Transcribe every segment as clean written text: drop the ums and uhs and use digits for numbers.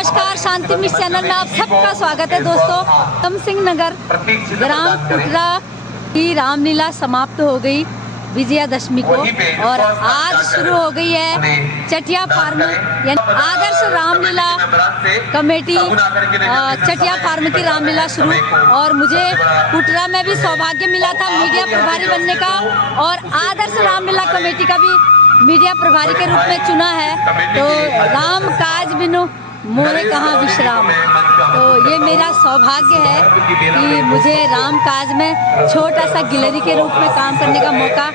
नमस्कार, शांति miss channel में आप सबका स्वागत है दोस्तों। उधम सिंह नगर ग्राम कुटरा की रामलीला समाप्त हो गई विजयादशमी को और आज शुरू हो गई है चटिया फार्म यानी आदर्श रामलीला कमेटी चटिया फार्म की रामलीला शुरू। और मुझे कुटरा में भी सौभाग्य मिला था मीडिया प्रभारी बनने का और आदर्श रामलीला कमेटी का भी मीडिया प्रभारी के रूप में चुना है। तो राम काज बिनु मोरे कहाँ विश्राम, तो ये मेरा सौभाग्य है कि मुझे राम काज में छोटा सा गिलहरी के रूप में काम करने का मौका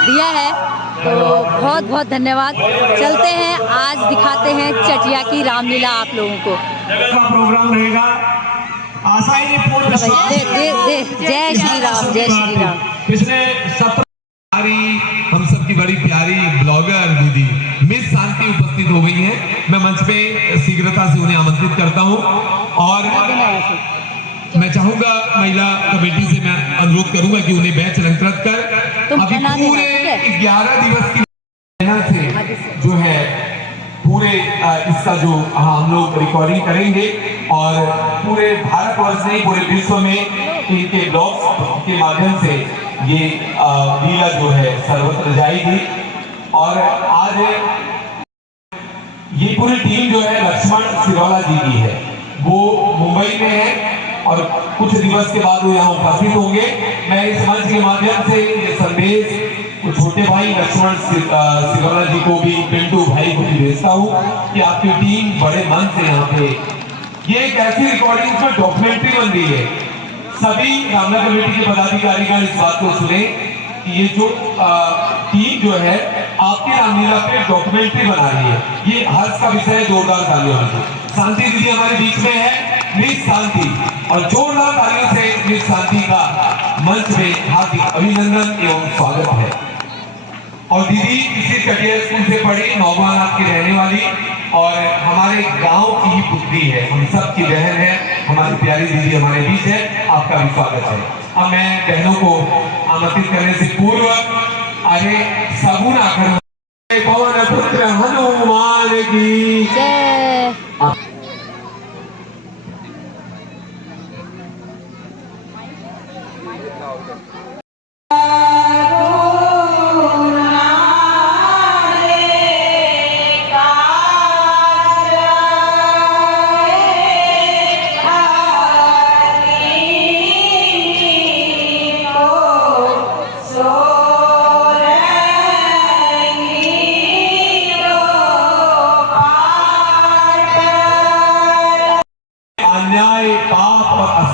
दिया है। तो बहुत बहुत धन्यवाद। चलते हैं, आज दिखाते हैं चटिया की रामलीला आप लोगों को। प्रोग्राम रहेगा आशा ही पूर्ण जय श्री राम, जय श्री राम। पिछले 17 हम सबकी बड़ी प्यारी ब्लॉगर दीदी मिस शांति उपस्थित हो गई हैं। मैं मंच पे शीघ्रता से उन्हें आमंत्रित करता हूं और मैं चाहूंगा महिला कमेटी से मैं अनुरोध करूंगा कि उन्हें बैच अलंकृत कर अभी पूरे 11 दिवस की मेहनत से जो है पूरे इसका जो हम लोग रिकॉर्डिंग करेंगे और पूरे भारतवर्ष नहीं पूरे विश्व में इनके ब्लॉग्स के माध्यम से ये लीला जो है सर्वत्र जाएगी। और आज ये पूरी टीम जो है लक्ष्मण सिरोला जी की है, वो मुंबई में है और कुछ दिवस के बाद वो यहाँ उपस्थित होंगे। मैं इस मंच के माध्यम से ये संदेश छोटे भाई लक्ष्मण सिरोला जी को भी, पिंटू भाई को भी भेजता हूँ कि आपकी टीम बड़े मन से यहाँ पे ये एक ऐसी रिकॉर्डिंग में डॉक्यूमेंट्री बन रही है। सभी रामलीला कमेटी के पदाधिकारीगण इस बात को सुने कि ये जो टीम जो है आपकी रामलीला पे डॉक्यूमेंट्री बना रही है। ये हर्ष का विषय है, जोरदार तालियों से। शांति दीदी हमारे बीच में है, मिस शांति, और जोरदार तालियों से मिस शांति का मंच में हार्दिक अभिनंदन एवं स्वागत है। और दीदी इसी चटिया स्कूल से पढ़ी, नौबानाथ की रहने वाली और हमारे गांव की ही पुत्री है, हम सब की बहन है, हमारी प्यारी दीदी हमारे बीच है। आपका भी स्वागत है। अब मैं बहनों को आमंत्रित करने से पूर्व अरे सगुन आकर पवन पुत्र हनुमान की जय।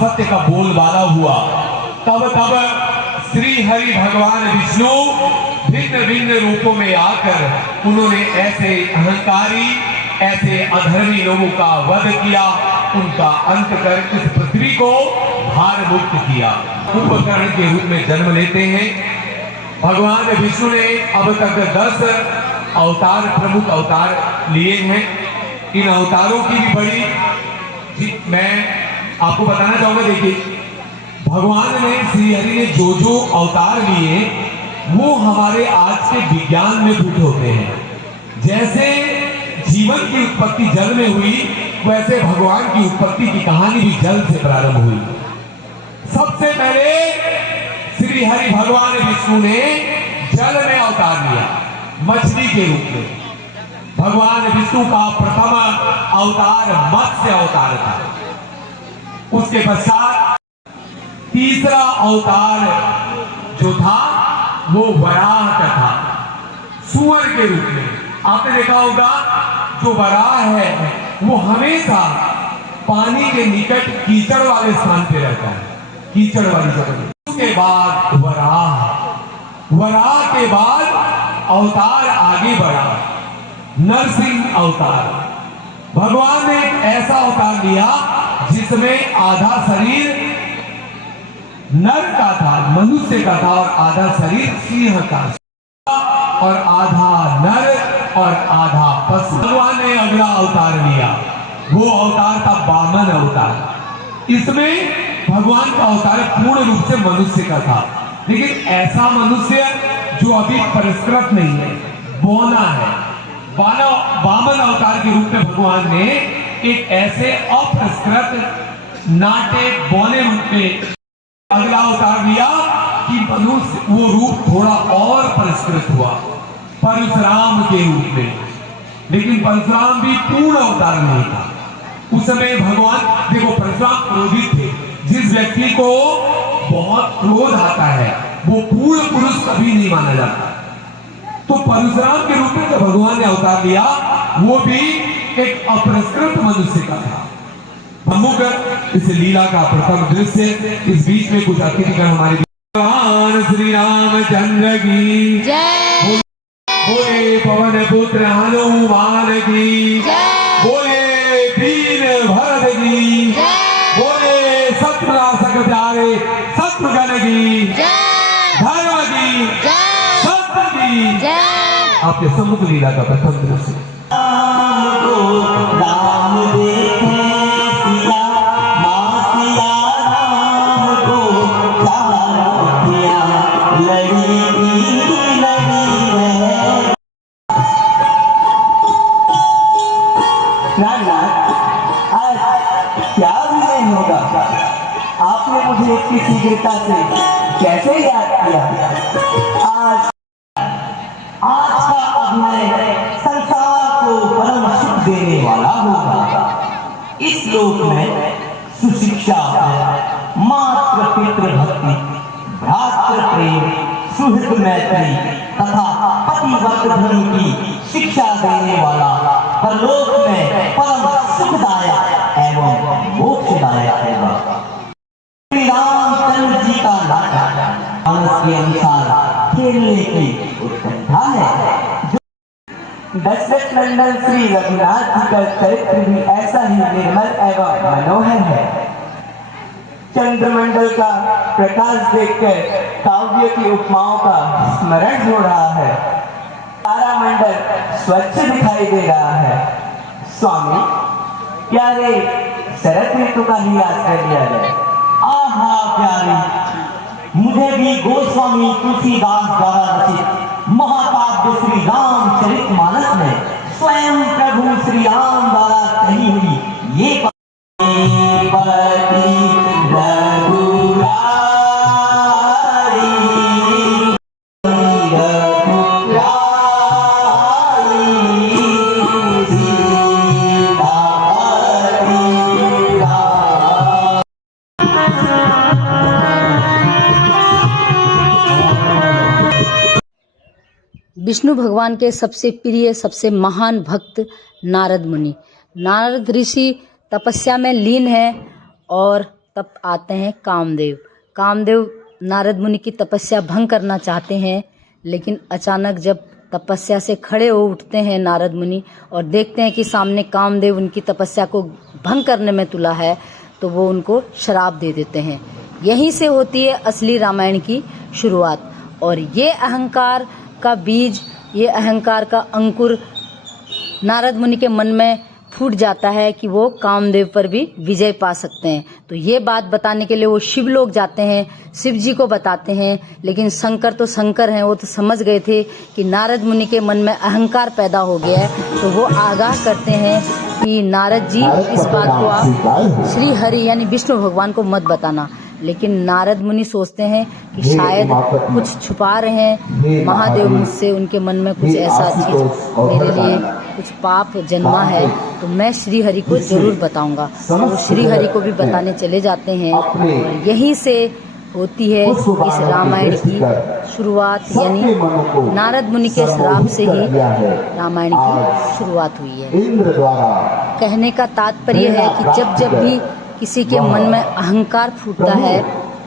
सत्य का बोलबाला हुआ, तब तब श्री हरि भगवान विष्णु भिन्न भिन्न रूपों में आकर उन्होंने ऐसे अहंकारी, ऐसे अधर्मी लोगों का वध किया, उनका अंत कर इस पृथ्वी को भार मुक्त किया। उपकरण के रूप में जन्म लेते हैं। भगवान विष्णु ने अब तक 10 अवतार, प्रमुख अवतार लिए हैं। इन अवतारों की भी बड़ी मैं आपको बताना चाहूंगा। देखिए, भगवान ने, श्री हरि ने जो जो अवतार लिए वो हमारे आज के विज्ञान में फिट होते हैं। जैसे जीवन की उत्पत्ति जल में हुई, वैसे भगवान की उत्पत्ति की कहानी भी जल से प्रारंभ हुई। सबसे पहले श्री हरि भगवान विष्णु ने जल में अवतार लिया, मछली के रूप में। भगवान विष्णु का प्रथम अवतार मत्स्य अवतार था। उसके पश्चात तीसरा अवतार जो था वो वराह का था, सुअर के रूप में। आपने देखा होगा जो वराह है वो हमेशा पानी के निकट कीचड़ वाले स्थान पे रहता है, कीचड़ वाली जगह। उसके बाद वराह के बाद अवतार आगे बढ़ा, नरसिंह अवतार। भगवान ने एक ऐसा अवतार लिया जिसमें आधा शरीर नर का था, मनुष्य का था, और आधा शरीर सिंह का, और आधा नर और आधा पशु। भगवान ने अगला अवतार लिया, वो अवतार था वामन अवतार। इसमें भगवान का अवतार पूर्ण रूप से मनुष्य का था, लेकिन ऐसा मनुष्य जो अभी परिष्कृत नहीं है, बौना है। वामन अवतार के रूप में भगवान ने एक ऐसे अपरिष्कृत नाटे बौने रूप में अगला अवतार लिया कि मनुष्य वो रूप थोड़ा और परिष्कृत हुआ परशुराम के रूप में। लेकिन परशुराम भी पूर्ण अवतार नहीं था। उस समय भगवान देखो परशुराम क्रोधित थे। जिस व्यक्ति को बहुत क्रोध आता है वो पूर्ण पुरुष कभी नहीं माना जाता। तो परशुराम के रूप में जब भगवान ने अवतार लिया वो भी एक अपरिष्कृत मनुष्य का था। प्रमुख इस लीला का प्रथम दृश्य इस बीच में कुछ अतिथिगण हमारे भगवान श्री रामचंद्र की जय, बोले पवन पुत्र हनुमान की जय, बोले वीर भरत की जय, बोले सत्नाशक प्यारे सत्गण की जय, धर्म की जय, सत्य की जय। आपके सम्मुख लीला का प्रथम दृश्य। राम देखे सिया मासिया राम को चारों दिया लड़ी है। आज क्या विनय होगा? आपने मुझे इतनी शीघ्रता से कैसे याद किया? आज का अभिनय संसार को परम सुख देने वाला होगा। इस लोक में सुशिक्षा, मातृ पितृ भक्ति, भ्रातृ प्रेम, सुहृद मैत्री तथा पतिव्रत धर्म की शिक्षा देने वाला परलोक में परम सुखदायक एवं मोक्षदायक होगा। श्री रामचंद्र जी का नाटक मानस के अनुसार खेलने की उत्कंठा है। दशरथ नंदन श्री रघुनाथ जी का चरित्र भी ऐसा ही निर्मल एवं मनोहर है। चंद्रमंडल का प्रकाश देखकर काव्य की उपमाओं का स्मरण हो रहा है। तारामंडल स्वच्छ दिखाई दे रहा है। स्वामी प्यारे शरद ऋतु का ही याद कर लिया जाए। आहा प्यारी, मुझे भी गोस्वामी तुलसीदास द्वारा रचित महाकाव्य श्री रामचरितमानस में स्वयं प्रभु श्री राम द्वारा कही हुई ये विष्णु भगवान के सबसे प्रिय सबसे महान भक्त नारद मुनि। नारद ऋषि तपस्या में लीन है और तब आते हैं कामदेव। कामदेव नारद मुनि की तपस्या भंग करना चाहते हैं, लेकिन अचानक जब तपस्या से खड़े हो उठते हैं नारद मुनि और देखते हैं कि सामने कामदेव उनकी तपस्या को भंग करने में तुला है, तो वो उनको श्राप दे देते हैं। यहीं से होती है असली रामायण की शुरुआत। और ये अहंकार का बीज, ये अहंकार का अंकुर नारद मुनि के मन में फूट जाता है कि वो कामदेव पर भी विजय पा सकते हैं। तो ये बात बताने के लिए वो शिवलोक जाते हैं, शिव जी को बताते हैं। लेकिन शंकर तो शंकर हैं, वो तो समझ गए थे कि नारद मुनि के मन में अहंकार पैदा हो गया है। तो वो आगाह करते हैं कि नारद जी इस बात को आप श्री हरि यानी विष्णु भगवान को मत बताना। लेकिन नारद मुनि सोचते हैं कि शायद कुछ छुपा रहे हैं महादेव मुझसे, उनके मन में कुछ ऐसा चीज मेरे लिए कुछ पाप जन्मा है, तो मैं श्री हरि को जरूर बताऊंगा। तो श्री हरि को भी बताने चले जाते हैं और यहीं से होती है इस रामायण की शुरुआत। यानी नारद मुनि के श्राप से ही रामायण की शुरुआत हुई है। कहने का तात्पर्य है कि जब जब भी किसी के मन में अहंकार फूटता है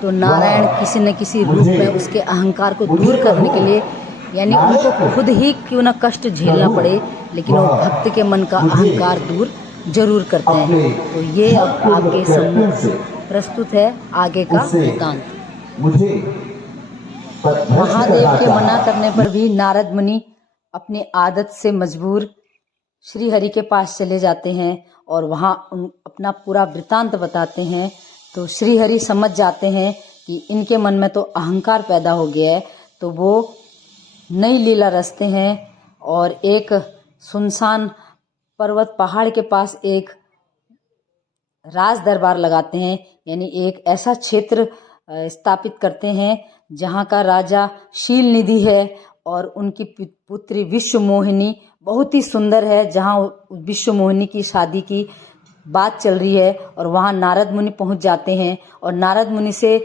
तो नारायण किसी न किसी रूप में उसके अहंकार को दूर करने के लिए, यानी उनको खुद ही क्यों न कष्ट झेलना पड़े, लेकिन वो भक्त के मन का अहंकार दूर जरूर करते हैं। तो ये अब आपके सम्मुख प्रस्तुत है आगे का वृत्तांत। महादेव के मना करने पर भी नारद मुनि अपनी आदत से मजबूर श्री हरि के पास चले जाते हैं और वहाँ अपना पूरा वृत्तांत बताते हैं। तो श्री हरि समझ जाते हैं कि इनके मन में तो अहंकार पैदा हो गया है, तो वो नई लीला रचते हैं और एक सुनसान पर्वत पहाड़ के पास एक राज दरबार लगाते हैं, यानी एक ऐसा क्षेत्र स्थापित करते हैं जहाँ का राजा शीलनिधि है और उनकी पुत्री विश्व मोहिनी बहुत ही सुंदर है। जहाँ विश्व मोहिनी की शादी की बात चल रही है और वहाँ नारद मुनि पहुंच जाते हैं और नारद मुनि से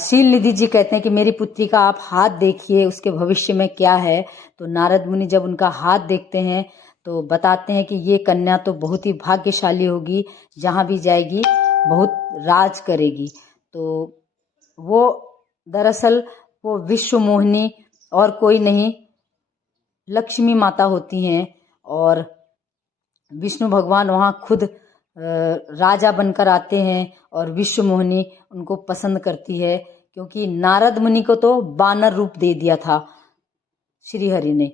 शीलनिधि जी कहते हैं कि मेरी पुत्री का आप हाथ देखिए, उसके भविष्य में क्या है। तो नारद मुनि जब उनका हाथ देखते हैं तो बताते हैं कि ये कन्या तो बहुत ही भाग्यशाली होगी, जहाँ भी जाएगी बहुत राज करेगी। तो वो दरअसल वो विश्व मोहिनी और कोई नहीं, लक्ष्मी माता होती हैं और विष्णु भगवान वहाँ खुद राजा बनकर आते हैं और विश्व मोहिनी उनको पसंद करती है, क्योंकि नारद मुनि को तो बानर रूप दे दिया था श्री हरि ने,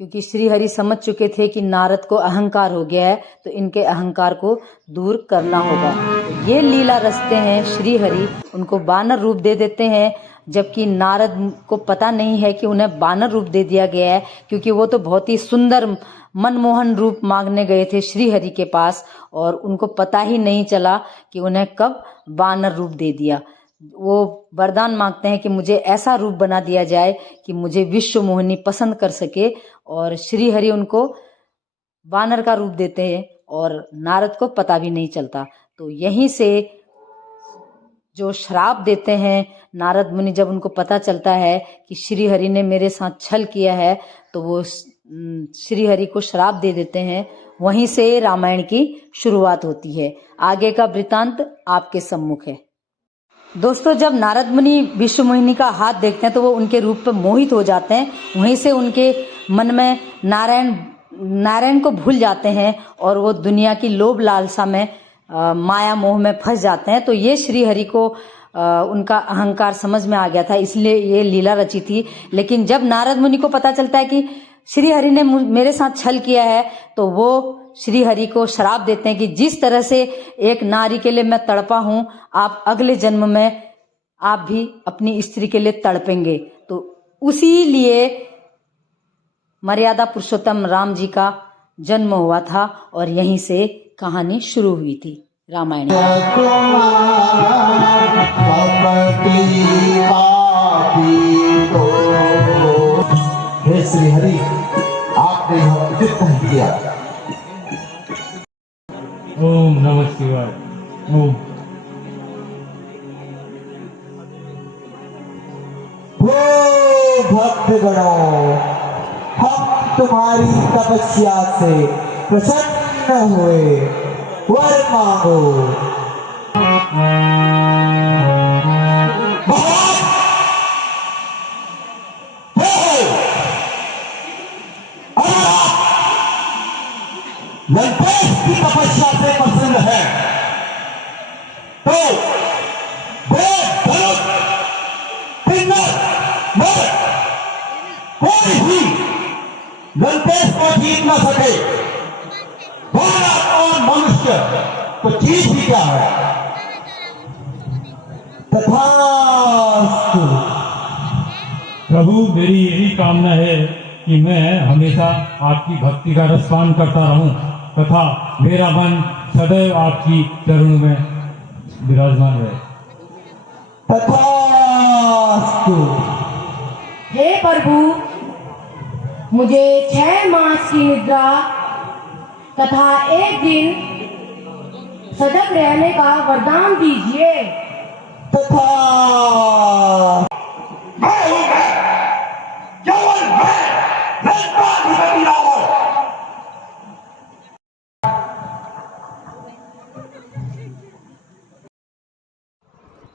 क्योंकि श्री हरि समझ चुके थे कि नारद को अहंकार हो गया है तो इनके अहंकार को दूर करना होगा। तो ये लीला रचते हैं श्री हरि, उनको बानर रूप दे देते हैं, जबकि नारद को पता नहीं है कि उन्हें बानर रूप दे दिया गया है, क्योंकि वो तो बहुत ही सुंदर मनमोहन रूप मांगने गए थे श्री हरि के पास और उनको पता ही नहीं चला कि उन्हें कब बानर रूप दे दिया। वो वरदान मांगते हैं कि मुझे ऐसा रूप बना दिया जाए कि मुझे विश्व मोहिनी पसंद कर सके, और श्री हरि उनको बानर का रूप देते हैं और नारद को पता भी नहीं चलता। तो यहीं से जो श्राप देते हैं नारद मुनि, जब उनको पता चलता है कि श्री हरि ने मेरे साथ छल किया है तो वो श्री हरि को श्राप दे देते हैं। वहीं से रामायण की शुरुआत होती है। आगे का वृतांत आपके सम्मुख है। दोस्तों, जब नारद मुनि विश्व मोहिनी का हाथ देखते हैं तो वो उनके रूप पर मोहित हो जाते हैं। वहीं से उनके मन में नारायण को भूल जाते हैं और वो दुनिया की लोभ लालसा में माया मोह में फंस जाते हैं। तो ये श्री हरि को उनका अहंकार समझ में आ गया था, इसलिए ये लीला रची थी। लेकिन जब नारद मुनि को पता चलता है कि श्री हरि ने मेरे साथ छल किया है तो वो श्री हरि को श्राप देते हैं कि जिस तरह से एक नारी के लिए मैं तड़पा हूं, आप अगले जन्म में आप भी अपनी स्त्री के लिए तड़पेंगे। तो उसी लिए मर्यादा पुरुषोत्तम राम जी का जन्म हुआ था और यहीं से कहानी शुरू हुई थी रामायण। हे श्री हरि, आपने यह उचित नहीं किया। ओम नमः शिवाय। ओम। हो भक्तगणों, हम तुम्हारी तपस्या से प्रसन्न हुए, वर मांगो। लंकेश की तपस्या से प्रसन्न है तो कोई भी लंकेश को जीत न सके। और मनुष्य तो चीज भी क्या है। तथास्तु। प्रभु, मेरी यही कामना है कि मैं हमेशा आपकी भक्ति का रसपान करता रहूं तथा मेरा मन सदैव आपकी चरणों में विराजमान रहे। तथास्तु। हे प्रभु, मुझे 6 मास की निद्रा तथा 1 दिन सजग रहने का वरदान दीजिए। तथा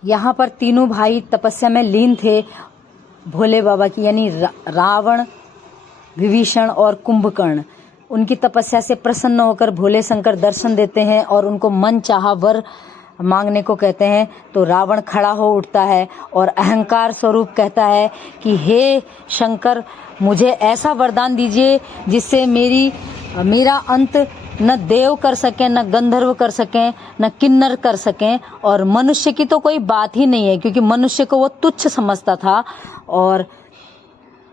यहाँ पर तीनों भाई तपस्या में लीन थे भोले बाबा की, यानी रावण, विभीषण और कुंभकर्ण। उनकी तपस्या से प्रसन्न होकर भोले शंकर दर्शन देते हैं और उनको मन चाहा वर मांगने को कहते हैं। तो रावण खड़ा हो उठता है और अहंकार स्वरूप कहता है कि हे शंकर, मुझे ऐसा वरदान दीजिए जिससे मेरा अंत न देव कर सके, न गंधर्व कर सके, न किन्नर कर सके, और मनुष्य की तो कोई बात ही नहीं है, क्योंकि मनुष्य को वो तुच्छ समझता था। और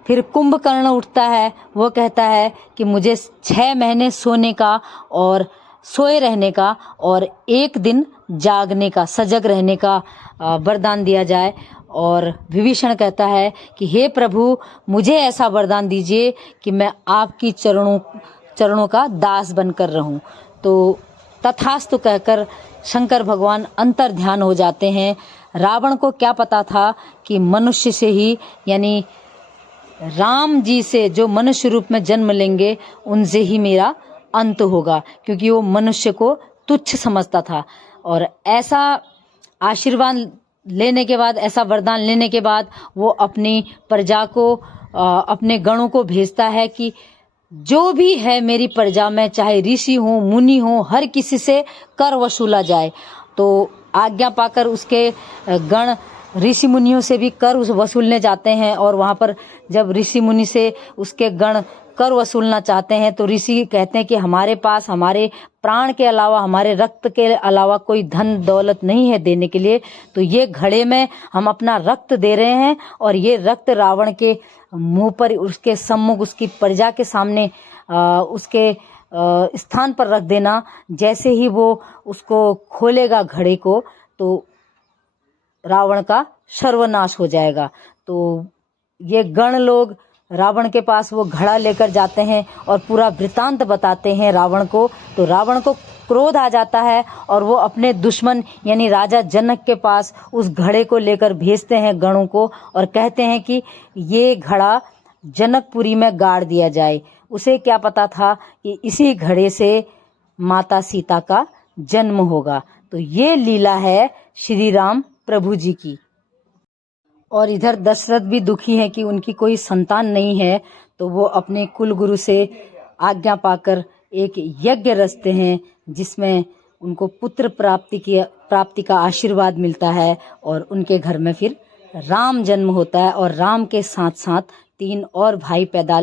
फिर कुंभकर्ण उठता है, वो कहता है कि मुझे 6 महीने सोने का और सोए रहने का और 1 दिन जागने का, सजग रहने का वरदान दिया जाए। और विभीषण कहता है कि हे प्रभु, मुझे ऐसा वरदान दीजिए कि मैं आपकी चरणों का दास बनकर रहूं। तो तथास्तु कहकर शंकर भगवान अंतर ध्यान हो जाते हैं। रावण को क्या पता था कि मनुष्य से ही, यानी राम जी से जो मनुष्य रूप में जन्म लेंगे उनसे ही मेरा अंत होगा, क्योंकि वो मनुष्य को तुच्छ समझता था। और ऐसा आशीर्वाद लेने के बाद, ऐसा वरदान लेने के बाद वो अपनी प्रजा को, अपने गणों को भेजता है कि जो भी है मेरी प्रजा में, चाहे ऋषि हो, मुनि हो, हर किसी से कर वसूला जाए। तो आज्ञा पाकर उसके गण ऋषि मुनियों से भी कर वसूलने जाते हैं। और वहां पर जब ऋषि मुनि से उसके गण कर वसूलना चाहते हैं तो ऋषि कहते हैं कि हमारे पास हमारे प्राण के अलावा, हमारे रक्त के अलावा कोई धन दौलत नहीं है देने के लिए, तो ये घड़े में हम अपना रक्त दे रहे हैं और ये रक्त रावण के मुंह पर, उसके सम्मुख, उसकी प्रजा के सामने, उसके स्थान पर रख देना। जैसे ही वो उसको खोलेगा घड़े को, तो रावण का सर्वनाश हो जाएगा। तो ये गण लोग रावण के पास वो घड़ा लेकर जाते हैं और पूरा वृतांत बताते हैं रावण को। तो रावण को क्रोध आ जाता है और वो अपने दुश्मन यानी राजा जनक के पास उस घड़े को लेकर भेजते हैं गणों को और कहते हैं कि ये घड़ा जनकपुरी में गाड़ दिया जाए। उसे क्या पता था कि इसी घड़े से माता सीता का जन्म होगा। तो ये लीला है श्री राम प्रभु जी की। और इधर दशरथ भी दुखी है कि उनकी कोई संतान नहीं है, तो वो अपने कुल गुरु से आज्ञा पाकर एक यज्ञ रचते हैं जिसमें उनको पुत्र प्राप्ति का आशीर्वाद मिलता है और उनके घर में फिर राम जन्म होता है। और राम के साथ साथ 3 और भाई पैदा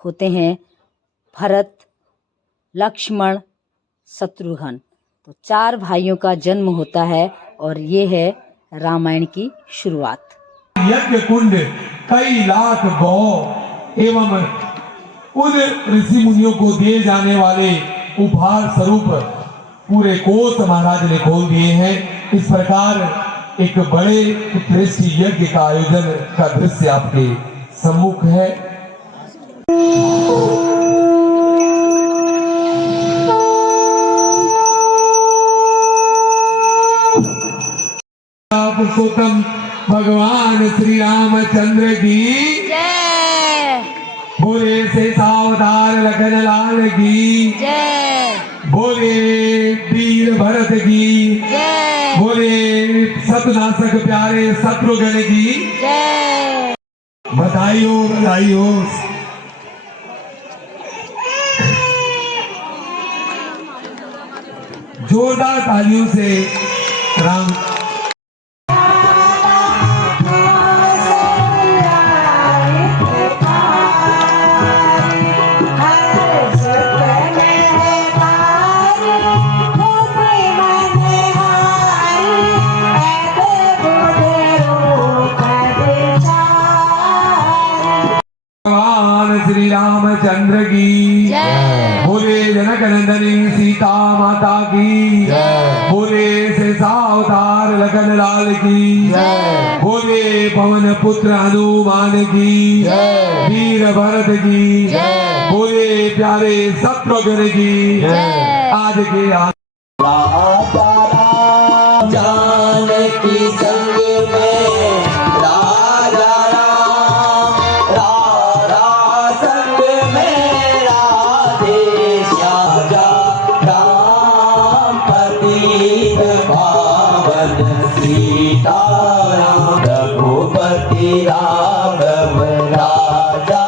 होते हैं, भरत, लक्ष्मण, शत्रुघ्न। तो 4 भाइयों का जन्म होता है और ये है रामायण की शुरुआत। यज्ञ कुंड कई लाख गौ एवं उन ऋषि मुनियों को दिए जाने वाले उपहार स्वरूप पूरे कोस महाराज ने खोल दिए हैं। इस प्रकार एक बड़े कृषि यज्ञ का आयोजन का दृश्य आपके सम्मुख है। पुरुषोत्तम भगवान श्री रामचंद्र की जय। बोले शेषावतार लखन लाल की जय। बोले वीर भरत की जय। बोले सतनाशक प्यारे शत्रुघ्न की जय। बधाई हो, बधाई हो। जोरदार तालियों से राम श्री रामचंद्र की जय। बोले जनक नंदनी सीता माता की जय। बोले शेषावतार लखन लाल की जय। बोले पवन पुत्र हनुमान की जय। वीर भरत की जय। बोले प्यारे शत्रुघ्न की जय। आज के जानकी संग में राजा राम, राधा संग में राधे श्याम, राम पतित पावन सीता राम, रघुपति राघव राजा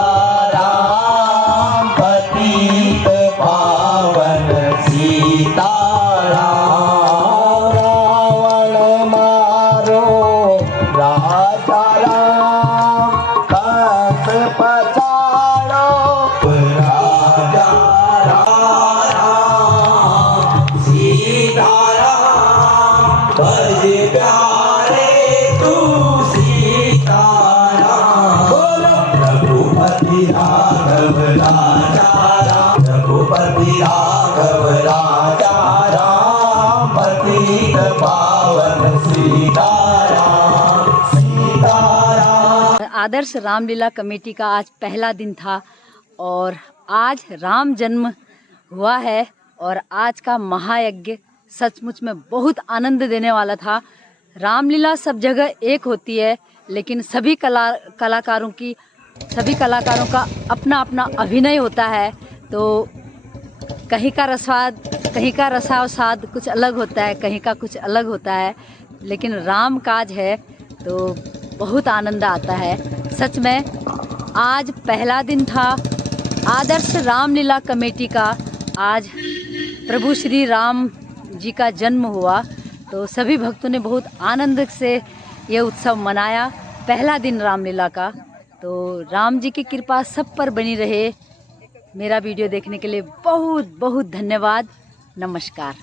राम पतित पावन सीता राम, रावण मारो राजा राम, कंस पछाड़ो राजा राम, सीता राम भज प्यारे तू सीता राम, बोलो रघुपति आदर्श रामलीला कमेटी का आज पहला दिन था और आज राम जन्म हुआ है और आज का महायज्ञ सचमुच में बहुत आनंद देने वाला था। रामलीला सब जगह एक होती है, लेकिन सभी कलाकारों का अपना अपना अभिनय होता है। तो कहीं का रसास्वाद कुछ अलग होता है, कहीं का कुछ अलग होता है, लेकिन राम काज है तो बहुत आनंद आता है। सच में आज पहला दिन था आदर्श रामलीला कमेटी का। आज प्रभु श्री राम जी का जन्म हुआ तो सभी भक्तों ने बहुत आनंद से ये उत्सव मनाया, पहला दिन रामलीला का। तो राम जी की कृपा सब पर बनी रहे। मेरा वीडियो देखने के लिए बहुत बहुत धन्यवाद। नमस्कार।